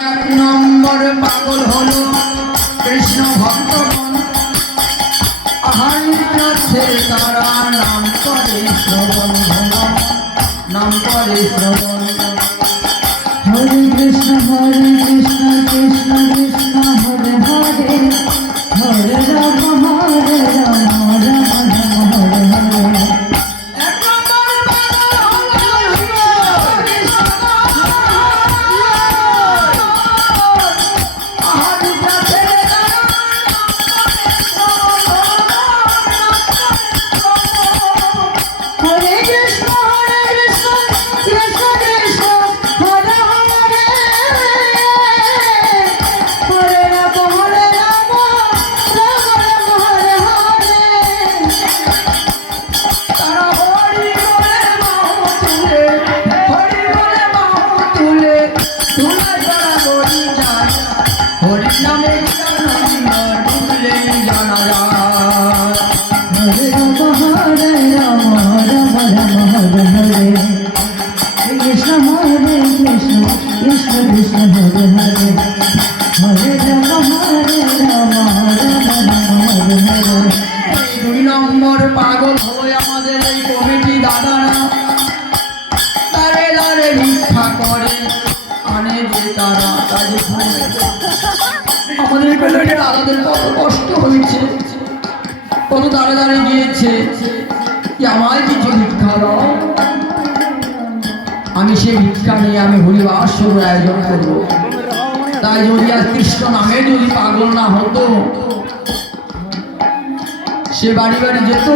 এক নম্বর পাগল হলো কৃষ্ণ ভক্তগণ। আহারিতে তারা নাম করে শ্রবণ, নাম করে শ্রবণ। হরে কৃষ্ণ কৃষ্ণ কৃষ্ণ হরে হরে, হরে রাম হরে রাম, রাম রাম হরে হরে। দুই নম্বর পাগল হয়ে আমাদের এই কমিটি দাদারা তারে দাঁড়ে ভিক্ষা করে আনে যে তারা কাজে আমাদের পেলের দাদাদের কত কষ্ট হয়েছে, কত দাঁড়ে দাঁড়ে গিয়েছে যে আমায় কিছু ভিক্ষা দাও। আমি সেই ভিক্ষা নিয়ে আমি হরিবাস আয়োজন করবো। তাই যদি আর কৃষ্ণ নামে যদি পাগল না হতো, সে বাড়ি বাড়ি যেত।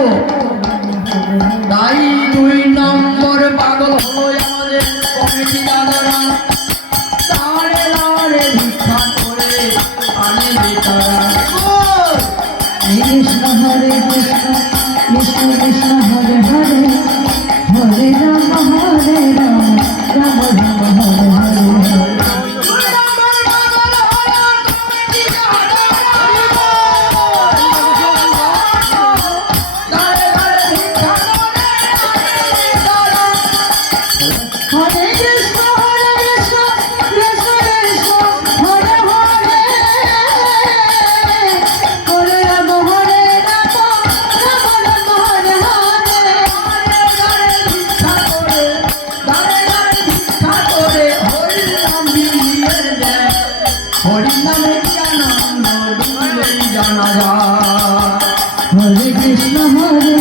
তাই দুই নম্বর পাগল হলো আমাদের কমিটি দাদারা, তারে দাঁড়ে ভিক্ষা করে আনে তারা। কৃষ্ণ হরে কৃষ্ণ কৃষ্ণ কৃষ্ণ হরে হরে, হরে রাম হরে রাম, রাম রাম হরে হরে। হরে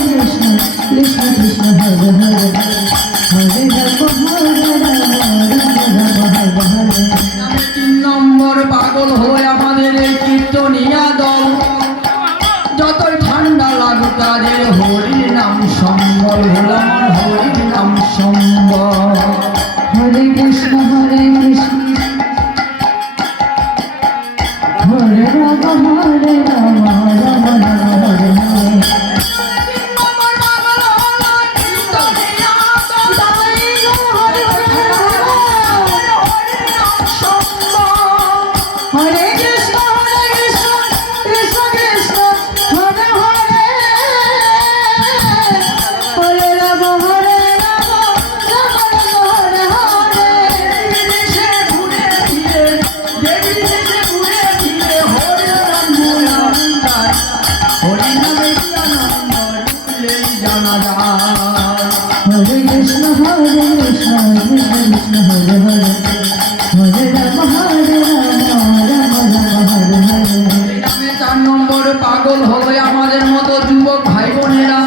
কৃষ্ণ কৃষ্ণ কৃষ্ণ হরে হরে, হরে রাম হরে রাম, রাম রাম হরে হরে। তিন নম্বর পাগল হয়ে আমাদের এই কীর্তনিয়া দল, যতই ঠান্ডা লাগুক তাদের হরির নাম সম্বল, হলাম হরির নাম সম্বল। হরে কৃষ্ণ কৃষ্ণ হরে রাম হরে রাম, রাম রাম হরে হরে। হরে কৃষ্ণ কৃষ্ণ কৃষ্ণ হরে হরে, হরে রাম হরে রাম, রাম রাম হরে হরে। চার নম্বর পাগল হলো আমাদের মতো যুবক ভাই বোনেরা,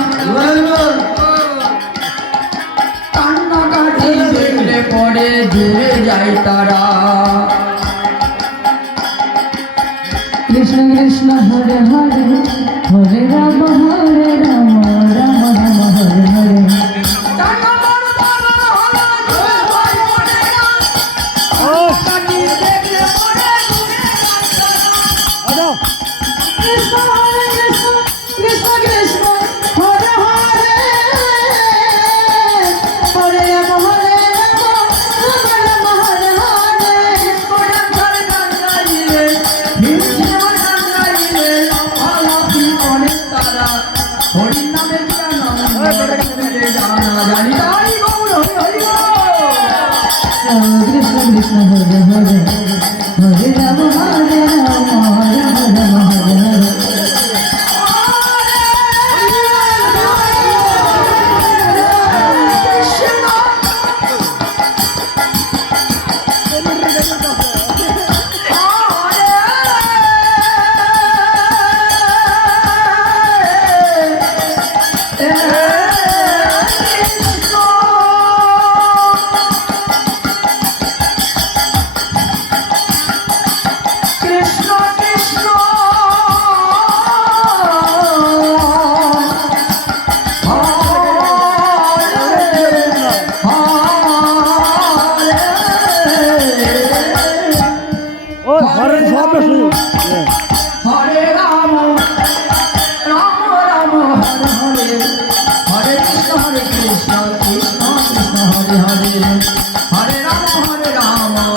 কান্নাকাটি দেখলে পরে জুড়ে যায় তারা। কৃষ্ণ কৃষ্ণ হরে হরে, হরে রাম হরে রাম, রাম রাম হরে হরে। তারা কৃষ্ণ হরে হরে হরে রাম রাম রাম হরে হরে হরে রাম রাম রাম হরে হরে হরে কৃষ্ণ কৃষ্ণ কৃষ্ণ হরে হরে হরে রাম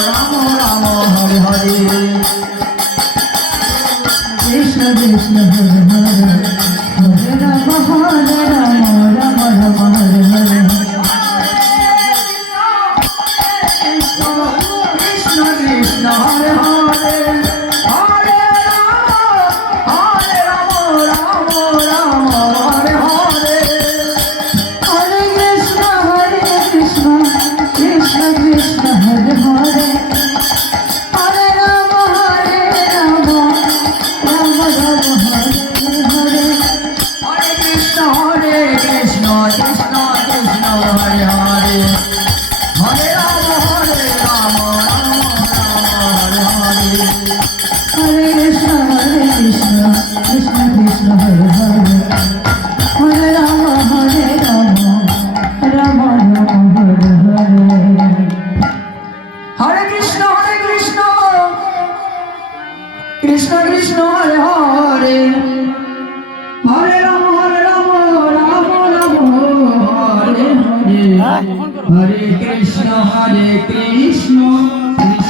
রাম রাম হরে হরে কৃষ্ণ কৃষ্ণ হরে হরে হরে রাম রাম রাম হরে হরে কৃষ্ণ কৃষ্ণ কৃষ্ণ হরে হরে হরে রাম রাম রাম হরে হরে হরে কৃষ্ণ কৃষ্ণ কৃষ্ণ হরে হরে হরে রাম রাম রাম হরে হরে হরে কৃষ্ণ কৃষ্ণ কৃষ্ণ হরে হরে হরে রাম রাম হরে হরে হরে কৃষ্ণ কৃষ্ণ কৃষ্ণ হরে হরে হরে রাম রাম রাম হরে হরে হরে কৃষ্ণ কৃষ্ণ কৃষ্ণ হরে হরে হরে রাম রাম রাম হরে হরে হরে কৃষ্ণ কৃষ্ণ